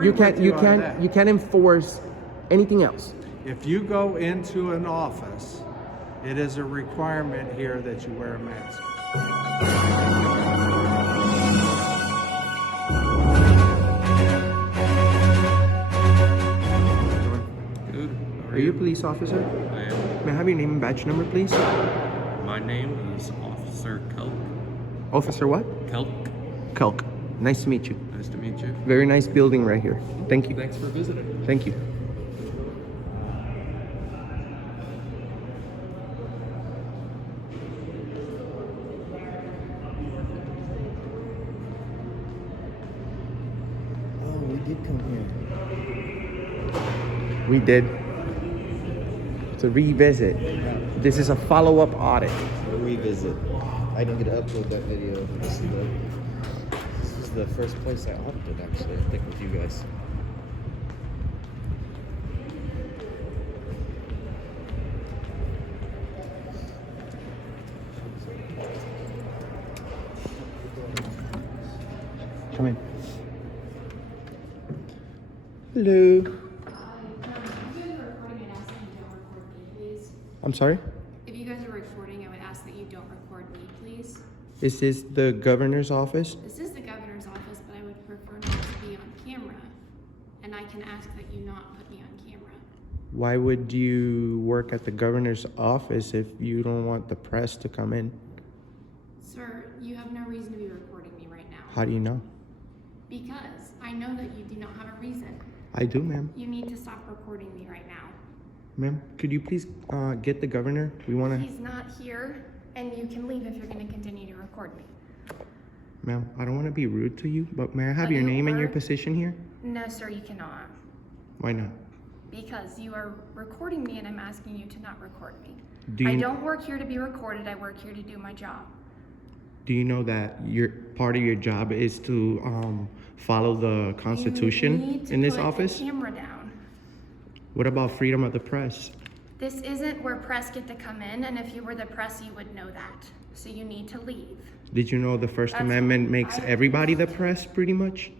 You can't enforce anything else. If you go into an office, it is a requirement here that you wear a mask. Good. Are you a police officer? I am. May I have your name and badge number, please? My name is Officer Kelk. Officer what? Kelk. Kelk. Nice to meet you. Nice to meet you. Very nice building right here. Thank you. Thanks for visiting. Thank you. Oh, we did come here. We did. To revisit. This is a follow-up audit. A revisit. I didn't get to upload that video. This is the first place I audited, actually, I think, with you guys. Come in. Hello. I'm sorry? If you guys are recording, I would ask that you don't record me, please. Is this the governor's office? This is the governor's office, but I would prefer not to be on camera. And I can ask that you not put me on camera. Why would you work at the governor's office if you don't want the press to come in? Sir, you have no reason to be recording me right now. How do you know? Because I know that you do not have a reason. I do, ma'am. You need to stop recording me right now. Ma'am, could you please get the governor? We want to... He's not here, and you can leave if you're going to continue to record me. Ma'am, I don't want to be rude to you, but may I have But your you name and your are- position here? No, sir, you cannot. Why not? Because you are recording me, and I'm asking you to not record me. Do you- I don't work here to be recorded. I work here to do my job. Do you know that part of your job is to follow the You Constitution need to in this put office? the camera down. What about freedom of the press? This isn't where press get to come in, and if you were the press, you would know that. So you need to leave. Did you know the First That's- Amendment makes I- everybody the press, pretty much?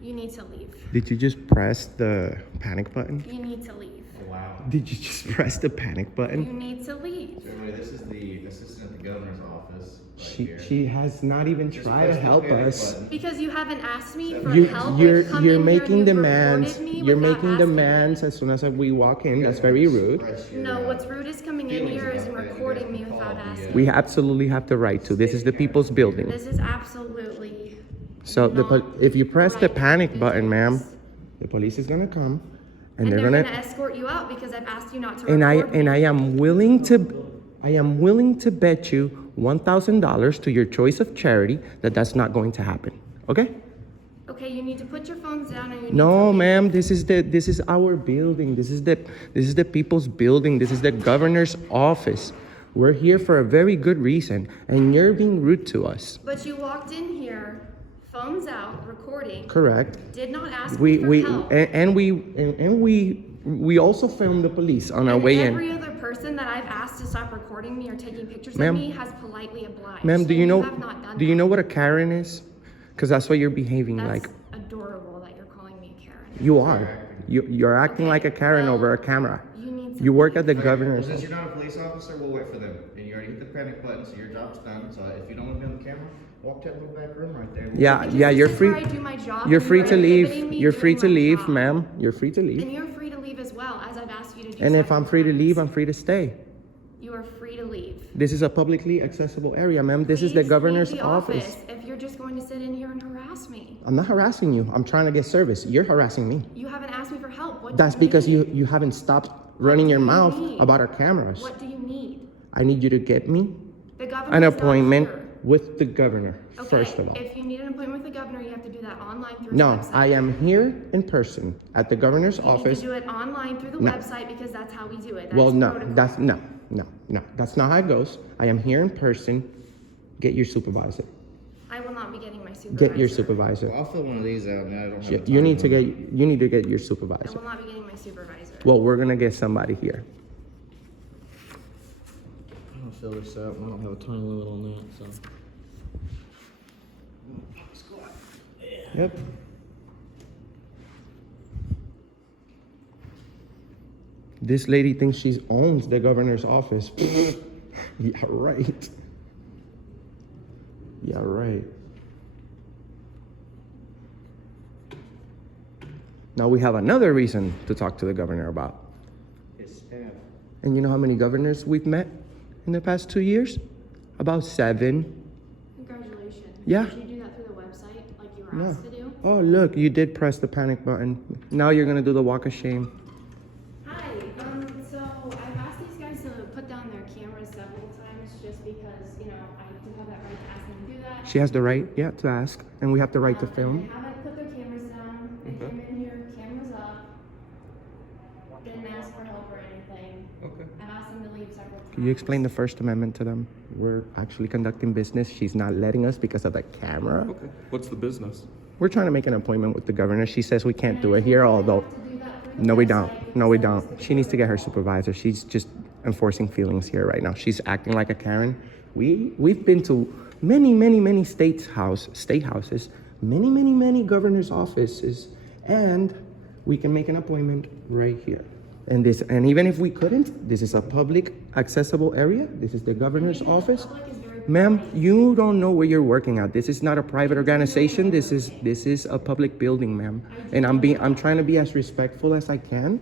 You need to leave. Did you just press the panic button? You need to leave. Wow. Did you just press the panic You button? need to leave. So everybody, this is the assistant at the governor's office right here. She has not even Just tried press to the help panic us. button. Because you haven't asked me for You, help. you're You've come you're in here making and you've demands. recorded me You're without making asking me. demands as soon as we walk in. That's very rude. Express your, No, what's rude is coming in feelings here is about that. You recording guys me can without call the, asking. We absolutely have the right to. This is the people's building. This is absolutely. So not if you press the right panic to button, do ma'am, this. the police is gonna come, and And they're gonna gonna. escort you out because I've asked you not to And record me. I am willing to bet you $1,000 to your choice of charity that that's not going to happen. Okay? Okay, you need to put your phones down and you need to No, leave. ma'am. This is our building. This is the people's building. This is the governor's office. We're here for a very good reason, and you're being rude to us. But you walked in here, phones out, recording, Correct. did not ask We me for help. we also filmed the police on our And way every in. other person that I've asked to stop recording me or taking pictures Ma'am. of me has politely obliged. Ma'am, So do you know have not done do you that. know what a Karen is? Because that's what you're behaving That's like. adorable that you're calling me a Karen. You are. You're acting Okay, like a Karen well, over a camera. You need to You work leave. at the Well, governor's. since you're not a police officer, we'll wait for them. And you already hit the panic button, so your job's done. So if you don't want to be on the camera, walk to that little back room right there. Yeah, Because yeah, this you're is free. where I do my job, You're and free you to are leave. inhibiting me You're free doing to my leave, job. ma'am. You're free to And leave. you're free to leave as well, as I've asked you to do. And if I'm several free to times. leave, I'm free to stay. You are free to leave. This is a publicly accessible area, ma'am. This is the Please governor's leave the office. If you're just going to sit in here and harass me. I'm not harassing you. I'm trying to get service. You're harassing me. You haven't asked me for help. What That's do you because need? you haven't stopped running do your you mouth need? about our cameras. What do you need? I need you to get me The governor an is not appointment here. with the governor, Okay, first of all. if you need an appointment with the governor, you have to do that online through No, his website. I am here in person at the governor's You need office. to do it online through the No. website because that's how we do it. Well, no, protocol. that's no. That's not how it goes. I am here in person. Get your supervisor. I will not be getting my supervisor. Get your supervisor. Well, I'll fill one of these out now. I don't have You a you need time to limit. get your I supervisor. will not be getting my supervisor. Well, we're gonna get somebody here. I'm gonna fill this out. I don't have a time limit on that, so. Yep. This lady thinks she owns the governor's office. Yeah, right. Yeah, right. Now we have another reason to talk to the governor about. His staff. And you know how many governors we've met in the past 2 years? About 7. Congratulations. Yeah. Did you do that through the website like you were No. asked to do? Oh, look, you did press the panic button. Now you're gonna do the walk of shame. Hi, so I've asked these guys to put down their cameras several times just because, you know, I do have that right to ask them to do that. She has the right, yeah, to ask, and we have the right to And film. they haven't put their cameras down. They came in here, cameras up. Didn't ask for help or anything. Okay. I've asked them to leave several times. Can you explain the First Amendment to them? We're actually conducting business. She's not letting us because of the camera. Okay. What's the business? We're trying to make an appointment with the governor. She says we can't do it here, And I although. have to do that through the No, we website don't. No, we because don't. that was She needs to get her supervisor. She's just enforcing feelings here right now. She's acting like a Karen. We've been to many state houses, many governors' offices, and we can make an appointment right here. And even if we couldn't, this is a public accessible area. This is the governor's office. public is very Ma'am, you don't know where you're working at. This is not a private organization. This is a public building, ma'am. And I'm trying to be as respectful as I can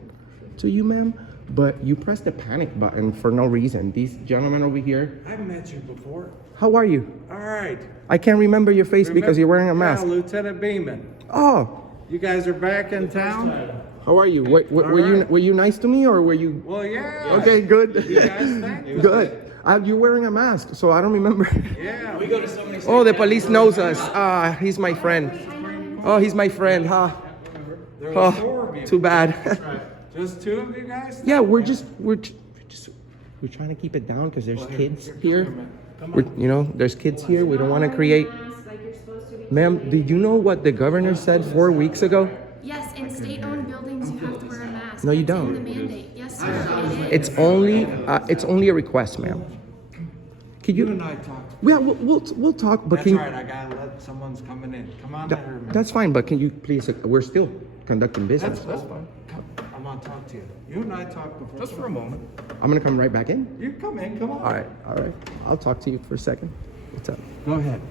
to you, ma'am. But you pressed the panic button for no reason. These gentlemen over here. I've met you before. How are you? All right. I can't remember your face because you're wearing a mask. Yeah, Lieutenant Beeman. Oh, You guys are back in town? how are you? Were you nice to me or were you? Well, yeah. Okay, good. You guys think? Good. You're wearing a mask, so I don't remember. Yeah. Oh, the police knows us. He's my friend. Oh, he's my friend, huh? There were 4 of Oh, you. too bad. Just 2 of you guys? Yeah, we're trying to keep it down because there's kids here. There's kids here. We don't want to create. masks like you're supposed to be. Ma'am, did you know what the governor said 4 weeks ago? Yes, in state-owned buildings, you have to wear a mask. No, you That's don't. in the mandate. Yes, sir. It is. It's only a request, ma'am. Could You you? and I talked. Yeah, we'll talk. But That's can right, I gotta let someone's coming in. Come on That- in. Herman. that's fine. But can you please? We're still conducting business. That's fine. Come, I wanna talk to you. You and I talked before. Just for a moment. I'm gonna come right back in. You come in, come on. All right. I'll talk to you for a second. What's up? Go ahead.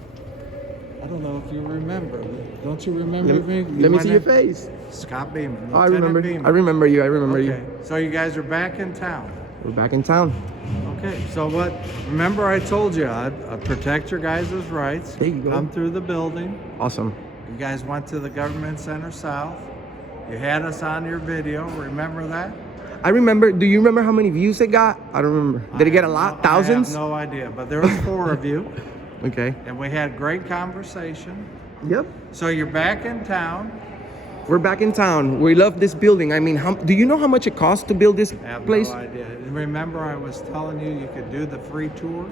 I don't know if you remember. Don't you remember me? You Let me went see your in? face. Scott Beeman. Oh, I Lieutenant remember. Beeman. I remember you. I remember Okay, you. so you guys are back in town. We're back in town. Okay, so what? Remember I told you I'd protect your guys' rights. There you go. Come through the building. Awesome. You guys went to the Government Center South. You had us on your video. Remember that? I remember. Do you remember how many views it got? I don't remember. Did it get a lot? Thousands? I have no idea, but there was 4 of you, Okay. and we had great conversation. Yep. So you're back in town. We're back in town. We love this building. I mean, do you know how much it costs to build this I have place? no idea. And remember I was telling you you could do the free tour,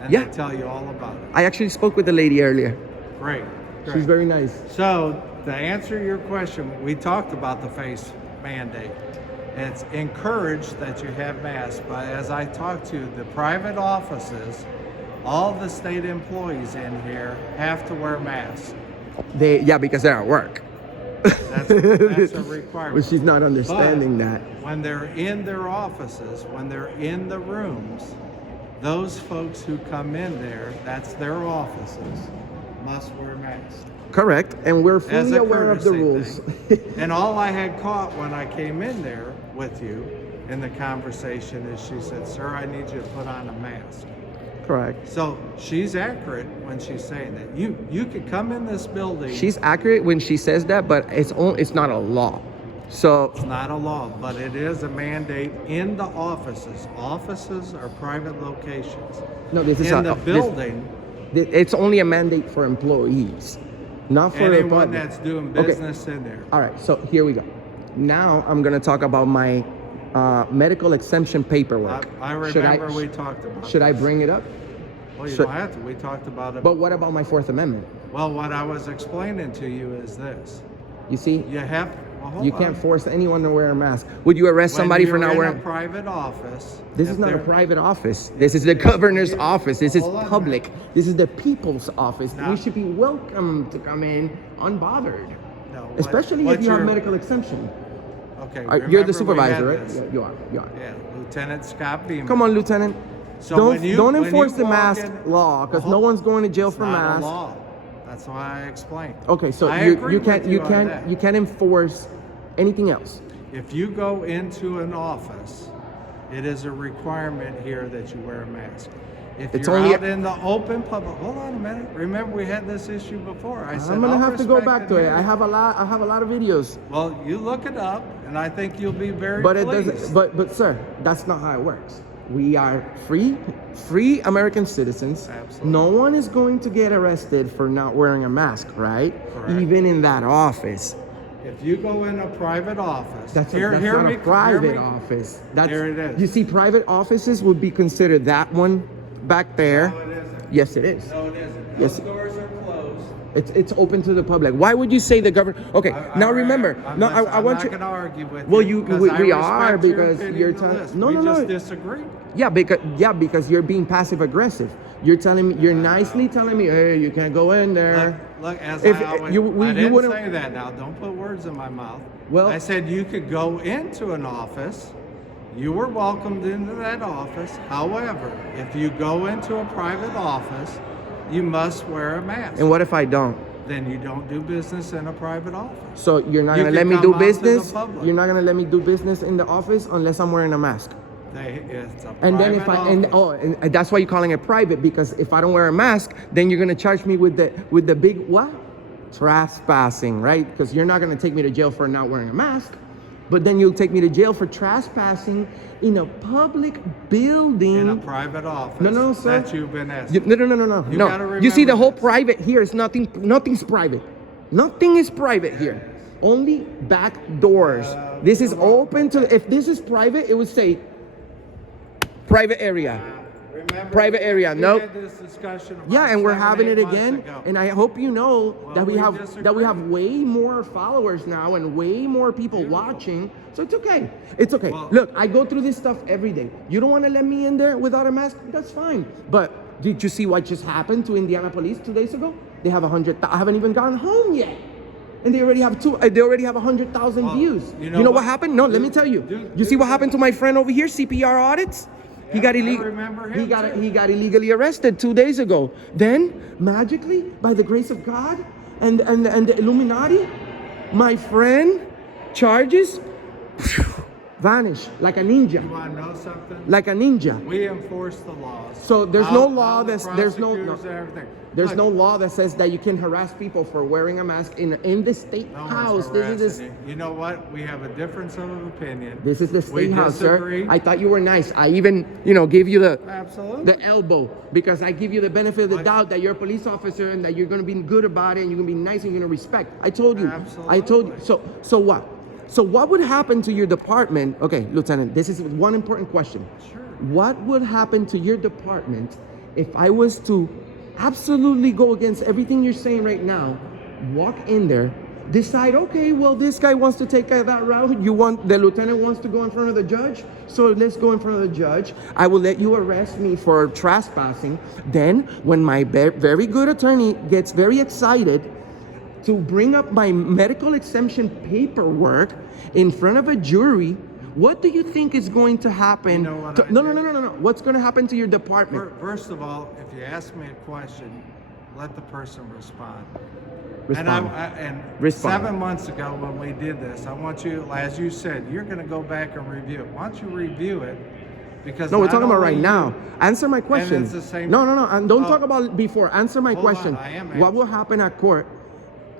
and Yeah. they tell you all about it. I actually spoke with the lady earlier. Great. She's great. very nice. So to answer your question, we talked about the face mandate. It's encouraged that you have masks, but as I talked to the private offices, all the state employees in here have to wear masks. Because they're at work. That's a requirement. But she's not understanding But that. when they're in their offices, when they're in the rooms, those folks who come in there, that's their offices, must wear masks. Correct. And we're As fully a aware of the courtesy rules. thing. And all I had caught when I came in there with you in the conversation is she said, "Sir, I need you to put on a mask." Correct. So she's accurate when she's saying that. You could come in this building. She's accurate when she says that, but it's not a law. So It's not a law, but it is a mandate in the offices. Offices are private locations. no, this is In the building, it's only a mandate for employees, not for the anyone public. that's doing Okay. business in there. All right, so here we go. Now I'm gonna talk about my medical exemption paperwork. I Should remember we talked about Should I this. bring it up? Well, you should- don't have to. We talked about it. But what about my Fourth Amendment? Well, what I was explaining to you is this. You see, You have, well, hold you on. can't force anyone to wear a mask. Would you arrest When somebody for you're not in wearing? a private office. This if is not a they're- private office. This is the governor's office. This is Hold on. public. This is the people's office. Now- We should be welcome to come in unbothered. No, Especially what if you have you're- medical exemption. Okay. You're remember the we supervisor, had right? this. You are. You are. Yeah, Lieutenant Scott Beeman. Come on, Lieutenant. So don't when you- don't when enforce you the walk mask in- law because Well, no one's going to jail It's for not a masks. law. That's why I explained. Okay, so I you agree with you on that. you can't enforce anything else. If you go into an office, it is a requirement here that you wear a mask. If It's you're only out in the open public, hold on a minute. Remember, we had this issue before. I said I'm gonna I'll have to go respect back to it. hearing. I have a lot of videos. Well, you look it up, and I think you'll be very But it pleased. doesn't. But sir, that's not how it works. We are free American citizens. Absolutely. No one is going to get arrested for not wearing a mask, right? Correct. Even in that office. If you go in a private office, That's hear not me, a private hear me. office. That's, Here it is. You see, private offices would be considered that one back there. No, it isn't. Yes, it is. No, it isn't. Yes. Those doors are closed. It's open to the public. Why would you say the government? Okay, now remember. I I'm want not you. going to argue with Well, you. you- because we- I we are, respect your because opinion you're on telling- this. No, we no, just no. disagree. Yeah, because you're being passive aggressive. You're telling me, you're nicely telling me, hey, you can't go in there. Look, as If I always, you- we- I you didn't wouldn't- say that now. Don't put words in my mouth. Well- I said you could go into an office. You were welcomed into that office. However, if you go into a private office, you must wear a mask. And what if I don't? Then you don't do business in a private office. So you're not You gonna let can me come do out to the business? public. You're not gonna let me do business in the office unless I'm wearing a mask. It's a And then if private I and office. and that's why you're calling it private, because if I don't wear a mask, then you're gonna charge me with the big what? Trespassing, right? Because you're not gonna take me to jail for not wearing a mask, but then you'll take me to jail for trespassing in a public building. in a private office No, sir. that you've been asking. No. You gotta You see, the remember whole this. private here is nothing's private. Nothing is private here. Only back doors. This is open to. If this is private, it would say private area. Remember, Private area, we nope. had this discussion about Yeah, and we're 7, having 8 it months again. ago. And I hope you know that we we have disagree. way more followers now and way more people Beautiful. watching. So it's okay. It's okay. Well- Look, I go through this stuff every day. You don't want to let me in there without a mask? That's fine. But did you see what just happened to Indianapolis 2 days ago? They have 100. I haven't even gotten home yet. And they already have 100,000 Well, views. you You know know what what? happened? No, let me tell you. You see what happened to my friend over here, CPR audits? He got I illegal. remember him too. He got illegally arrested 2 days ago. Then magically, by the grace of God and the Illuminati, my friend charges vanish like a ninja, You want to know something? like a ninja. We enforce the laws. So there's no All- law all the that's there's no prosecutors and everything. there's Look, no law that says that you can harass people for wearing a mask in the state no one's house. This is harassing you. You know what? We have a difference of opinion. this is the We state house, sir. disagree. I thought you were nice. I even gave you Absolutely. the elbow because I give you the benefit of the What? doubt that you're a police officer and that you're gonna be good about it and you're gonna be nice and you're gonna respect. I told you. I told you. Absolutely. So what? So what would happen to your department? Okay, Lieutenant, this is one important question. Sure. What would happen to your department if I was to absolutely go against everything you're saying right now, walk in there, decide, okay, well, this guy wants to take that route. The lieutenant wants to go in front of the judge. So let's go in front of the judge. I will let you arrest me for trespassing. Then when my very good attorney gets very excited to bring up my medical exemption paperwork in front of a jury, what do you think is going to happen? You know what No. I What's going to happen to your department? First of all, if you ask me a question, let the person respond. Respond. And Respond. 7 months ago when we did this, I want you, as you said, you're going to go back and review it. Why don't you review it? Because No, we're not talking about only right you- now. Answer my question. it's the same- No. And don't Oh. talk about before. Answer my Hold on, question. I am What will happen at court?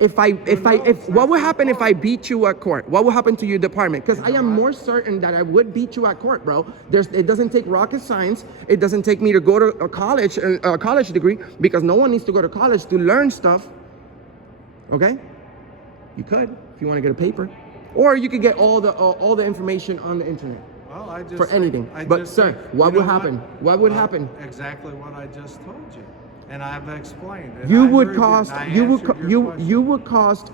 What will happen if I beat you at court? What will happen to your department? Because I am more certain that I would beat you at court, bro. It doesn't take rocket science. It doesn't take me to go to a college degree, because no one needs to go to college to learn stuff. Okay? You could if you want to get a paper, or you could get all the information on the internet. Well, I just for think- anything. I But just sir, think- what you would know happen? What would Well, happen? Exactly what I just told you, and I've explained. And You I would agree with cost. and I You would. answered your question. You would cost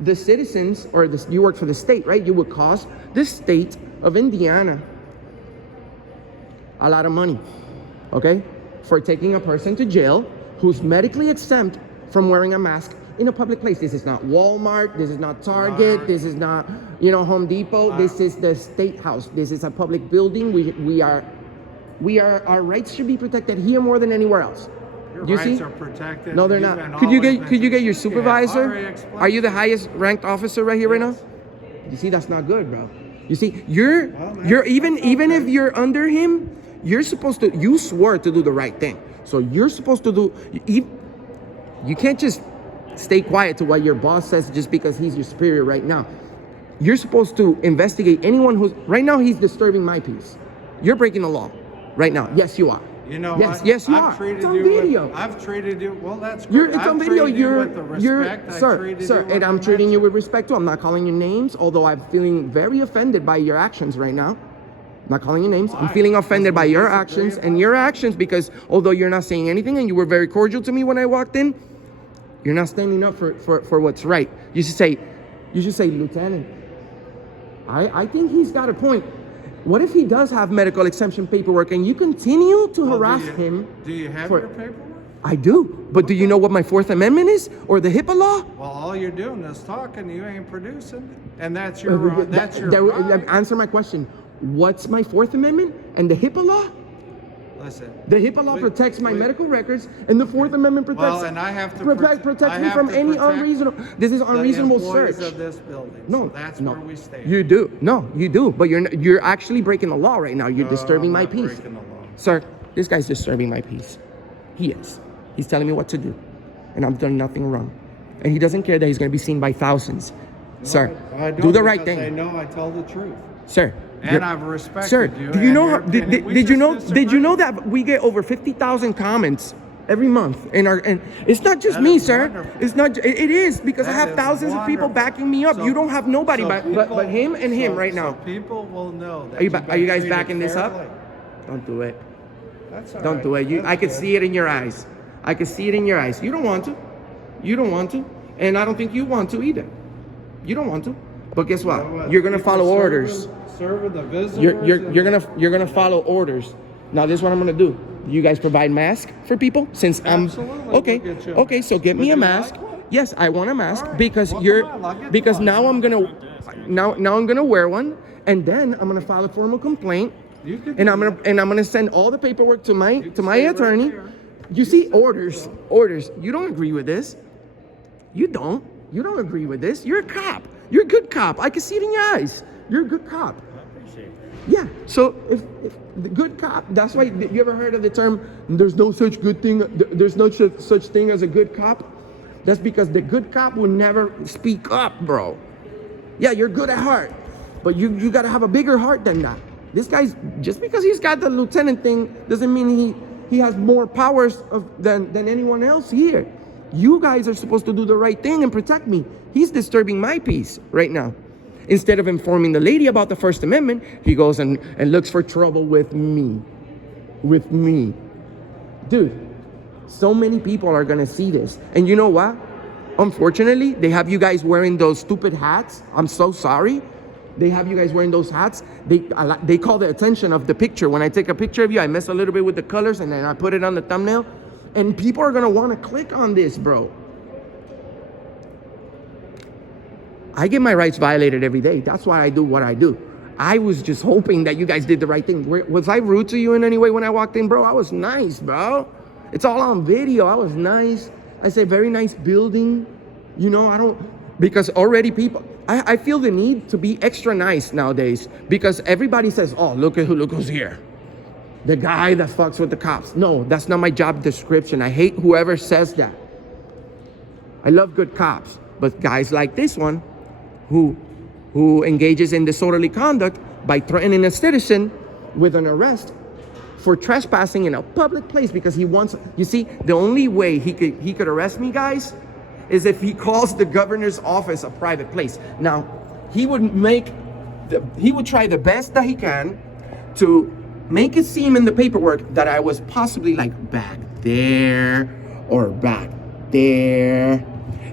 the citizens, or this. You work for the state, right? You would cost the state of Indiana a lot of money, okay, for taking a person to jail who's medically exempt from wearing a mask in a public place. This is not Walmart. This is not Target. This is not, Home Depot. This is the State House. This is a public building. Our rights should be protected here more than anywhere else. Your You rights see? are protected. No, they're You've not. been Could you always get your mentioned- supervisor? already explained. Are you the highest ranked officer right here right now? Yes. You see, that's not good, bro. You see, you're man, even that's even okay. if you're under him, you swore to do the right thing. So you're supposed to do. You can't just stay quiet to what your boss says just because he's your superior right now. You're supposed to investigate anyone who's right now. He's disturbing my peace. You're breaking the law right now. Yes, you are. You know Yes, what? yes, you I've are. treated It's on you video. I've treated you. Well, that's great. It's on I've video. treated you with the respect I sir, treated sir, you and when I'm I treating met you with respect too. I'm not calling you names, although I'm feeling very offended by your actions right now. I'm not calling you names. I'm Why? feeling offended by your Disagree actions about and your actions because although you're not saying anything and you were very cordial to me when I walked in, you're not standing up for what's right. You should say, Lieutenant, I think he's got a point. What if he does have medical exemption paperwork and you continue to Well, harass him? Do you have for- your paperwork? I do, but do you know what my Fourth Amendment is or the HIPAA law? Well, all you're doing is talking. You ain't producing, and that's your right. Answer my question. What's my Fourth Amendment and the HIPAA law? Listen. The HIPAA law protects my medical records, and the Fourth Amendment protects. Well, and I have to protects I me have from to any protect unreasonable. This is the unreasonable employees search. of this building. No, So that's no. where we stand. You do. No, you do. But you're actually breaking the law right now. You're disturbing I'm my not peace, breaking the law. sir. This guy's disturbing my peace. He is. He's telling me what to do, and I've done nothing wrong, and he doesn't care that he's going to be seen by thousands. Sir, I don't do the right because thing. I know I tell the truth. Sir. And you're- I've respected Sir, you do you and know your how, did, opinion. We did you just know disagree. did you know that we get over 50,000 comments every month in our and it's not just That me, is sir. wonderful. It's not it is because I That have is thousands of people wonderful. backing me up. So- You don't have nobody so but people- him and him right so now. people will know that Are you you've are you been guys treated backing this up? fairly. Don't do it. That's all Don't right. do it. That's I can good. see it in your eyes. I can see it in your eyes. You don't want to. You don't want to. And I don't think you want to either. You don't want to. But guess what? You know what? You're gonna People follow orders. Serving the visitors. You're gonna follow orders. Now this is what I'm gonna do. You guys provide masks for people since Absolutely, I'm okay. we'll get you a Okay, so get Would me a you mask. like one? Yes, I want a mask All right. because Well, you're come on, I'll get because you one. now I'm gonna now I'm gonna wear one and then I'm gonna file a formal complaint You can and do I'm gonna send all the paperwork to my can stay right attorney. there. You see orders. You don't agree with this. You don't agree with this. You're a cop. You're a good cop. I can see it in your eyes. You're a good cop. Yeah. So if the good cop, that's why you ever heard of the term? There's no such good thing. There's no such thing as a good cop. That's because the good cop will never speak up, bro. Yeah, you're good at heart, but you gotta have a bigger heart than that. This guy's just because he's got the lieutenant thing doesn't mean he has more powers than anyone else here. You guys are supposed to do the right thing and protect me. He's disturbing my peace right now. Instead of informing the lady about the First Amendment, he goes and looks for trouble with me. With me. Dude, so many people are gonna see this. And you know what? Unfortunately, they have you guys wearing those stupid hats. I'm so sorry. They have you guys wearing those hats. They call the attention of the picture. When I take a picture of you, I mess a little bit with the colors and then I put it on the thumbnail. And people are gonna wanna click on this, bro. I get my rights violated every day. That's why I do what I do. I was just hoping that you guys did the right thing. Was I rude to you in any way when I walked in, bro? I was nice, bro. It's all on video. I was nice. I say very nice building. You know, I don't, because already people, I feel the need to be extra nice nowadays because everybody says, oh, look who's here. The guy that fucks with the cops. No, that's not my job description. I hate whoever says that. I love good cops, but guys like this one, who engages in disorderly conduct by threatening a citizen with an arrest for trespassing in a public place because he wants, you see, the only way he could arrest me, guys, is if he calls the governor's office a private place. Now, he would try the best that he can to make it seem in the paperwork that I was possibly like back there or back there.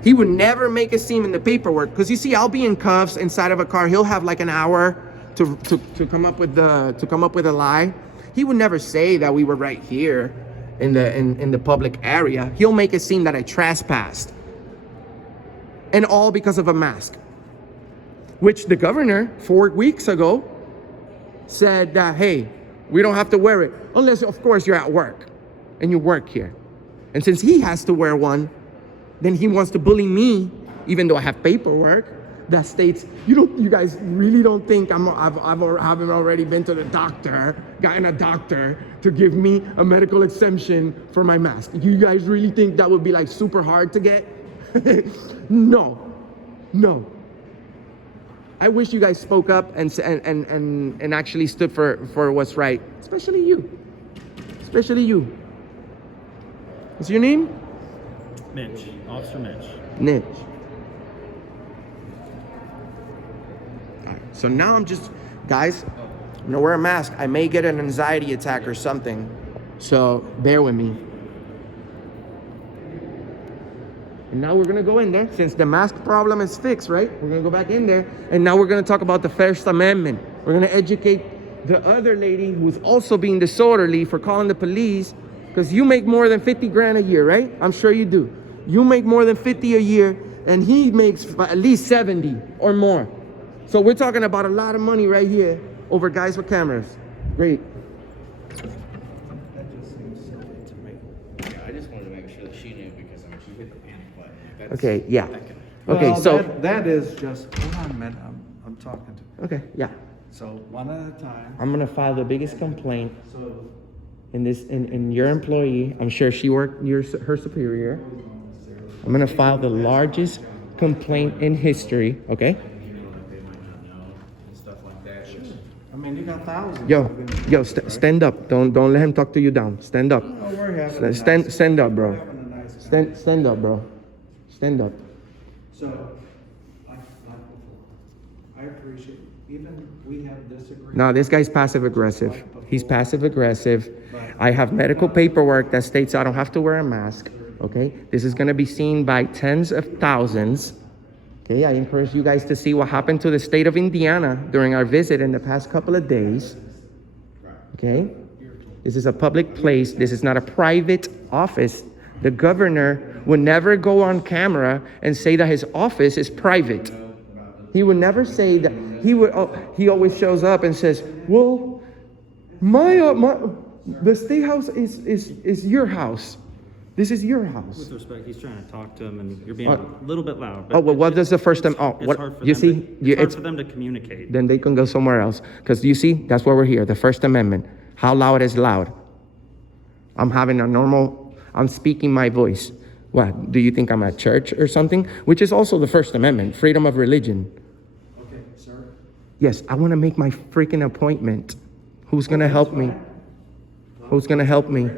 He would never make it seem in the paperwork because you see, I'll be in cuffs inside of a car. He'll have like an hour to come up with a lie. He would never say that we were right here in the public area. He'll make it seem that I trespassed. And all because of a mask. Which the governor 4 weeks ago said that, hey, we don't have to wear it. Unless, of course, you're at work and you work here. And since he has to wear one, then he wants to bully me, even though I have paperwork that states, you guys really don't think I've already been to the doctor, gotten a doctor to give me a medical exemption for my mask. You guys really think that would be like super hard to get? No. I wish you guys spoke up and actually stood for what's right, especially you. What's your name? Mitch, Officer Mitch. Mitch. All right, so now guys, I'm gonna wear a mask. I may get an anxiety attack or something, so bear with me. And now we're gonna go in there, since the mask problem is fixed, right? We're gonna go back in there, and now we're gonna talk about the First Amendment. We're gonna educate the other lady who's also being disorderly for calling the police, because you make more than 50 grand a year, right? I'm sure you do. You make more than 50 a year, and he makes at least 70 or more. So we're talking about a lot of money right here over guys with cameras. Great. That just seems silly to me. Yeah, I just wanted to make sure that she knew because she hit the panic button. That's, Okay, yeah. Okay, Well, so, that is just, hold on a minute, I'm talking to. okay, yeah. So one at a time. I'm gonna file the biggest complaint So in your employee. I'm sure she worked, her superior. I'm gonna file the largest complaint in history, okay? I mean, you got thousands. Stand up. Don't let him talk to you down. Stand up. Oh, we're having a nice, Stand up, bro. we're having a nice Stand up, bro. Stand up. So, like before, I appreciate, even we have disagreements. No, this guy's passive aggressive. He's passive aggressive. I have medical paperwork that states I don't have to wear a mask, okay? This is gonna be seen by tens of thousands. Okay, I encourage you guys to see what happened to the state of Indiana during our visit in the past couple of days. Okay? This is a public place. This is not a private office. The governor would never go on camera and say that his office is private. He would never say that. He always shows up and says, well, the state house is your house. This is your house. With respect, he's trying to talk to him, and you're being a little bit loud. Oh, well, what does the First Amendment? It's hard for You them see, to, it's hard for them to communicate. Then they can go somewhere else. Because you see, that's why we're here. The First Amendment. How loud is loud? I'm speaking my voice. What? Do you think I'm at church or something? Which is also the First Amendment, freedom of religion. Okay, sir. Yes, I want to make my freaking appointment. Who's gonna help me? Who's gonna help me?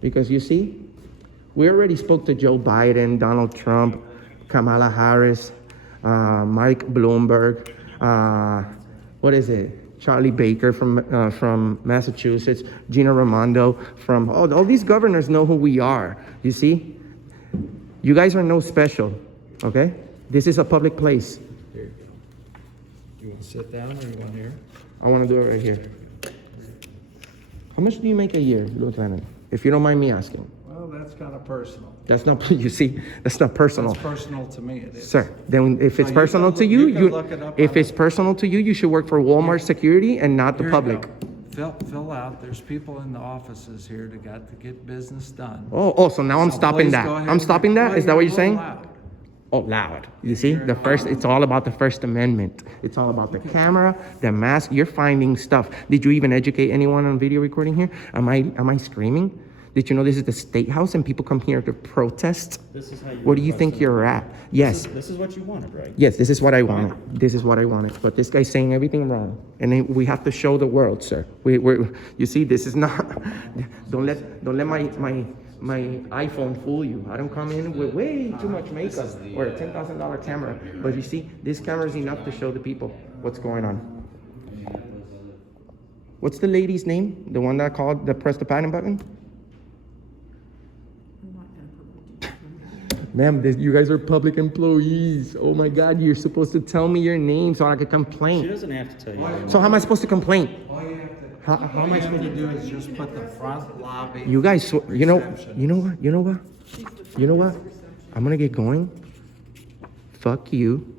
Because you see, we already spoke to Joe Biden, Donald Trump, Kamala Harris, Mike Bloomberg, what is it? Charlie Baker from Massachusetts, Gina Raimondo from, all these governors know who we are. You see? You guys are no special, okay? This is a public place. Here you go. You want to sit down or you want here? I want to do it right here. How much do you make a year, Lieutenant? If you don't mind me asking. Well, that's kind of personal. That's not, you see, that's not personal. It's personal to me, it is. Sir, then if it's you personal can to look- you, you can look it up if on it's personal to you, you should work for Walmart security and not the Here you public. go. Fill out, there's people in the offices here that got to get business done. Oh, so now I'm So stopping please that. go ahead I'm and- stopping that? Well, Is that what you're a saying? little loud. Oh, loud. You see, it's all about the First Amendment. It's all about the camera, the mask. You're finding stuff. Did you even educate anyone on video recording here? Am I screaming? Did you know this is the State House and people come here to protest? This is how you Where do you think you're at? Yes. This is what you wanted, right? Yes, this is what I wanted. This is what I wanted. But this guy's saying everything wrong. And then we have to show the world, sir. You see, this is not, don't let my iPhone fool you. I don't come in with way too much makeup or a $10,000 camera. But you see, this camera is enough to show the people what's going on. What's the lady's name? The one that called, that pressed the panic button? Ma'am, you guys are public employees. Oh my God, you're supposed to tell me your name so I can She complain. doesn't have to tell you. So how am I supposed to complain? All you have to, How all am you I have supposed to to? do is just put the front lobby. You guys, you know what? I'm gonna get going. Fuck you.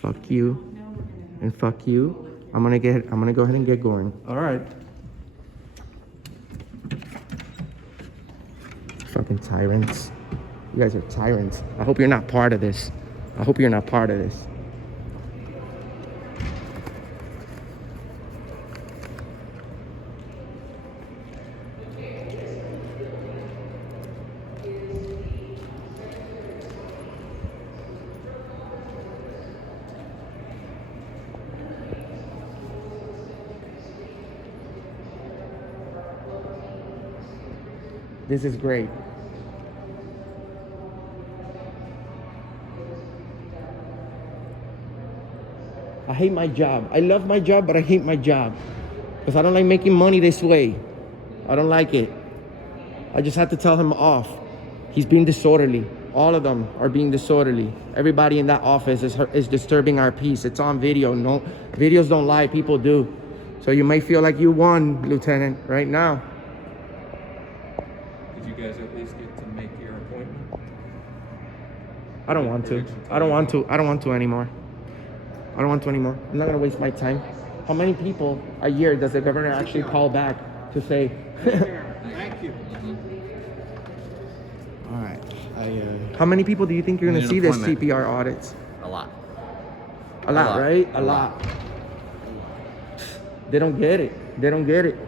Fuck you. And fuck you. I'm gonna go ahead and get going. All right. Fucking tyrants. You guys are tyrants. I hope you're not part of this. I hope you're not part of this. This is great. I hate my job. I love my job, but I hate my job. Because I don't like making money this way. I don't like it. I just have to tell him off. He's being disorderly. All of them are being disorderly. Everybody in that office is disturbing our peace. It's on video. No, videos don't lie, people do. So you may feel like you won, Lieutenant, right now. Did you guys at least get to make your appointment? I don't want to. I don't want to. I don't want to anymore. I don't want to anymore. I'm not gonna waste my time. How many people a year does the governor actually call back to say? Thank you. All right. How many people do you think you're gonna Need see an this appointment. CPR audits? A lot. A lot, lot. right? A A lot. lot. They don't get it. They don't get it.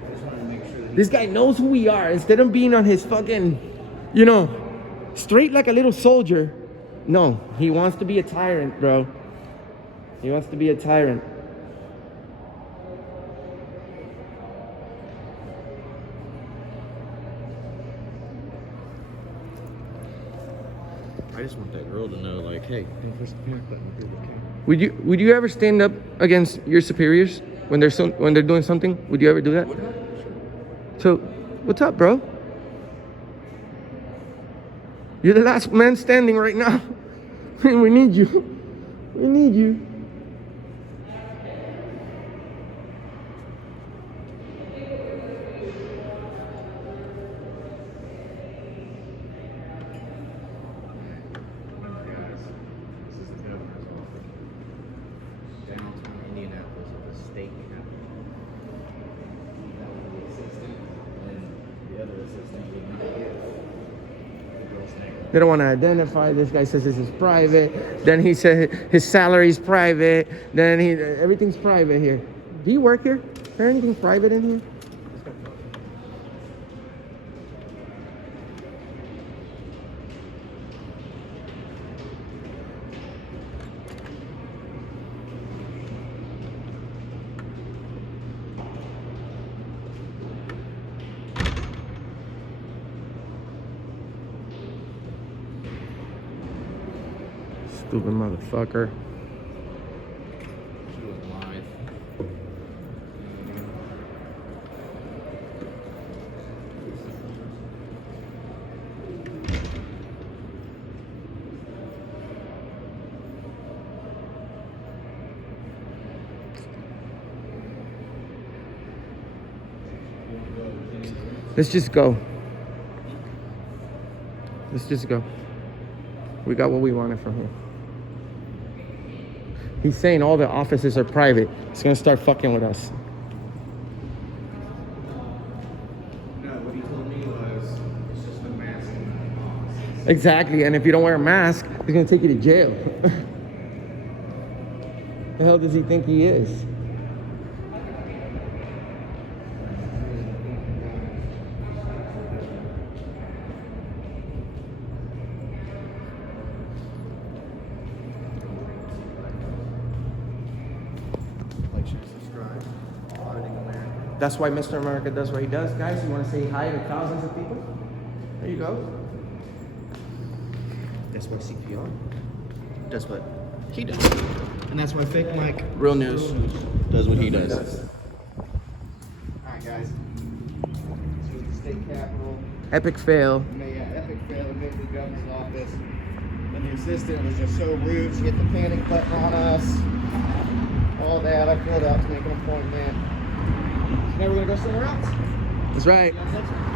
This guy knows who we are. Instead of being on his fucking, straight like a little soldier. No, he wants to be a tyrant, bro. He wants to be a tyrant. I just want that girl to know, like, hey, don't push the panic button. People care. Would you ever stand up against your superiors when they're doing something? Would you ever do that? So, what's up, bro? You're the last man standing right now. We need you. We need you. This is the governor's office. Downtown Indianapolis with the state capital. That was the assistant, and the other assistant would not give the girl's name. They don't want to identify. This guy says this is private. Then he said his salary's private. Then everything's private here. Do you work here? Is there anything private in here? Stupid motherfucker. She was live. Let's just go. Let's just go. We got what we wanted from him. He's saying all the offices are private. He's gonna start fucking with us. No, what he told me was it's just a mask and box. Exactly, and if you don't wear a mask, he's gonna take you to jail. The hell does he think he is? Like, share, subscribe. Auditing America. That's why Mr. America does what he does. Guys, you want to say hi to thousands of people? There you go. That's why CPR does what he does. And that's why Fake Mike Real news. does what he does. Alright guys, this was the state capitol. Epic fail. Epic fail to go to the governor's office. And the assistant was just so rude. She hit the panic button on us. All that. I pulled out to make an appointment. She's never gonna go somewhere else. That's right. See you guys next time.